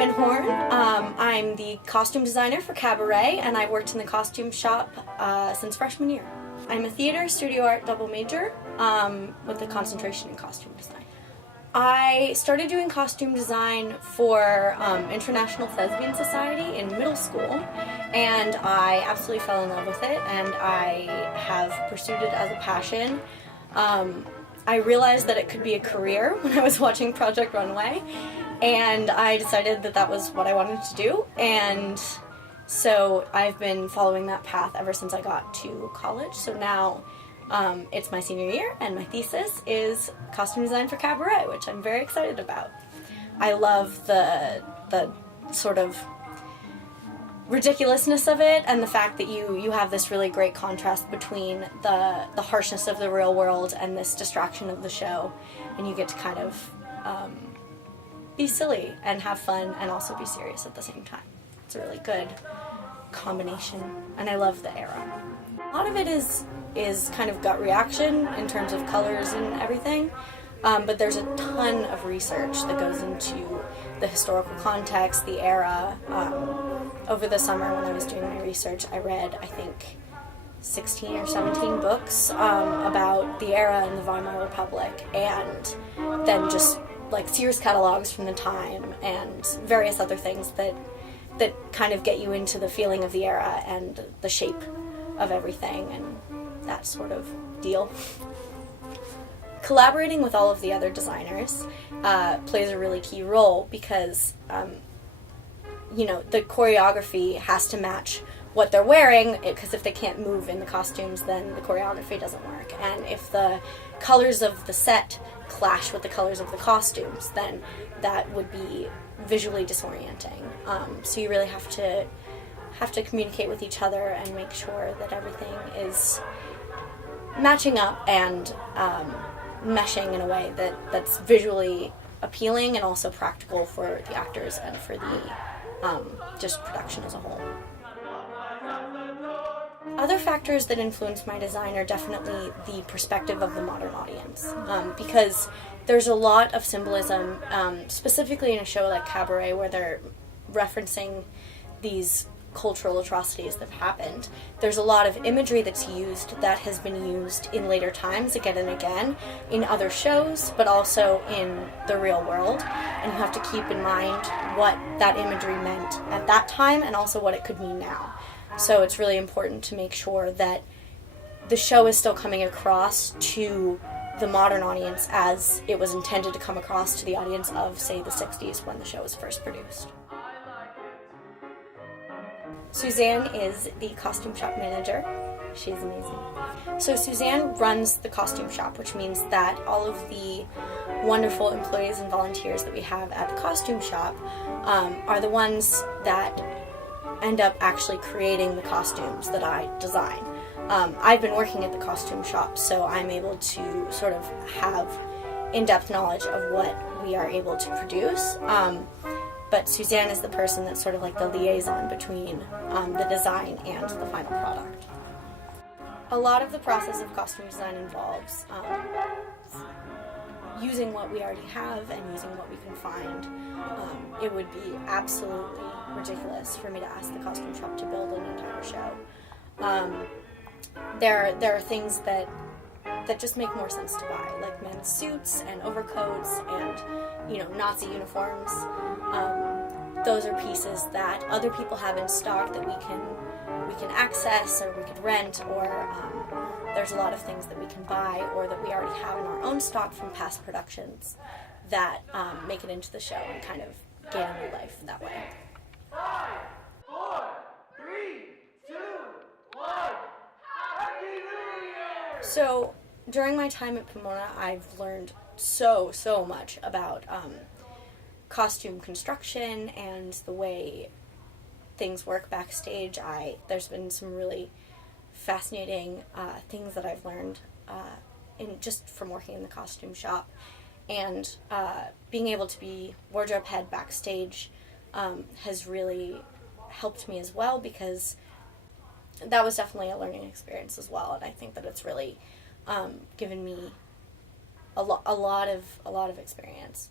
I'm the costume designer for Cabaret, and I've worked in the costume shop since freshman year. I'm a theater studio art double major with a concentration in costume design. I started doing costume design for International Thespian Society in middle school, and I absolutely fell in love with it, and I have pursued it as a passion. I realized that it could be a career when I was watching Project Runway, and I decided that that was what I wanted to do, and so I've been following that path ever since I got to college. So now it's my senior year, and my thesis is costume design for Cabaret, which I'm very excited about. I love the sort of ridiculousness of it, and the fact that you have this really great contrast between the harshness of the real world and this distraction of the show, and you get to kind of be silly and have fun and also be serious at the same time. It's a really good combination, and I love the era. A lot of it is kind of gut reaction in terms of colors and everything, but there's a ton of research that goes into the historical context, the era. Over the summer when I was doing my research, I read, I think, 16 or 17 books about the era in the Weimar Republic, and then just like Sears catalogs from the time and various other things that kind of get you into the feeling of the era and the shape of everything and that sort of deal. Collaborating with all of the other designers plays a really key role because the choreography has to match what they're wearing, because if they can't move in the costumes, then the choreography doesn't work. And if the colors of the set clash with the colors of the costumes, then that would be visually disorienting. So you really have to communicate with each other and make sure that everything is matching up and meshing in a way that's visually appealing and also practical for the actors and for the just production as a whole. Other factors that influence my design are definitely the perspective of the modern audience, because there's a lot of symbolism, specifically in a show like Cabaret, where they're referencing these cultural atrocities that have happened. There's a lot of imagery that's used that has been used in later times again and again in other shows, but also in the real world, and you have to keep in mind what that imagery meant at that time and also what it could mean now. So it's really important to make sure that the show is still coming across to the modern audience as it was intended to come across to the audience of, say, the 60s when the show was first produced. Suzanne is the costume shop manager. She's amazing. So Suzanne runs the costume shop, which means that all of the wonderful employees and volunteers that we have at the costume shop are the ones that end up actually creating the costumes that I design. I've been working at the costume shop, so I'm able to sort of have in-depth knowledge of what we are able to produce. But Suzanne is the person that's sort of like the liaison between the design and the final product. A lot of the process of costume design involves using what we already have and using what we can find. It would be absolutely ridiculous for me to ask the costume shop to build an entire show. There are things that just make more sense to buy, like men's suits and overcoats and Nazi uniforms. Those are pieces that other people have in stock that we can access or we could rent, or there's a lot of things that we can buy or that we already have in our own stock from past productions that make it into the show and kind of gain a new life that way. 5, 4, 3, 2, 1. Happy New Year! So during my time at Pomona, I've learned so much about costume construction and the way things work backstage. There's been some really fascinating things that I've learned just from working in the costume shop, and being able to be wardrobe head backstage has really helped me as well, because that was definitely a learning experience as well, and I think that it's really given me a lot of experience.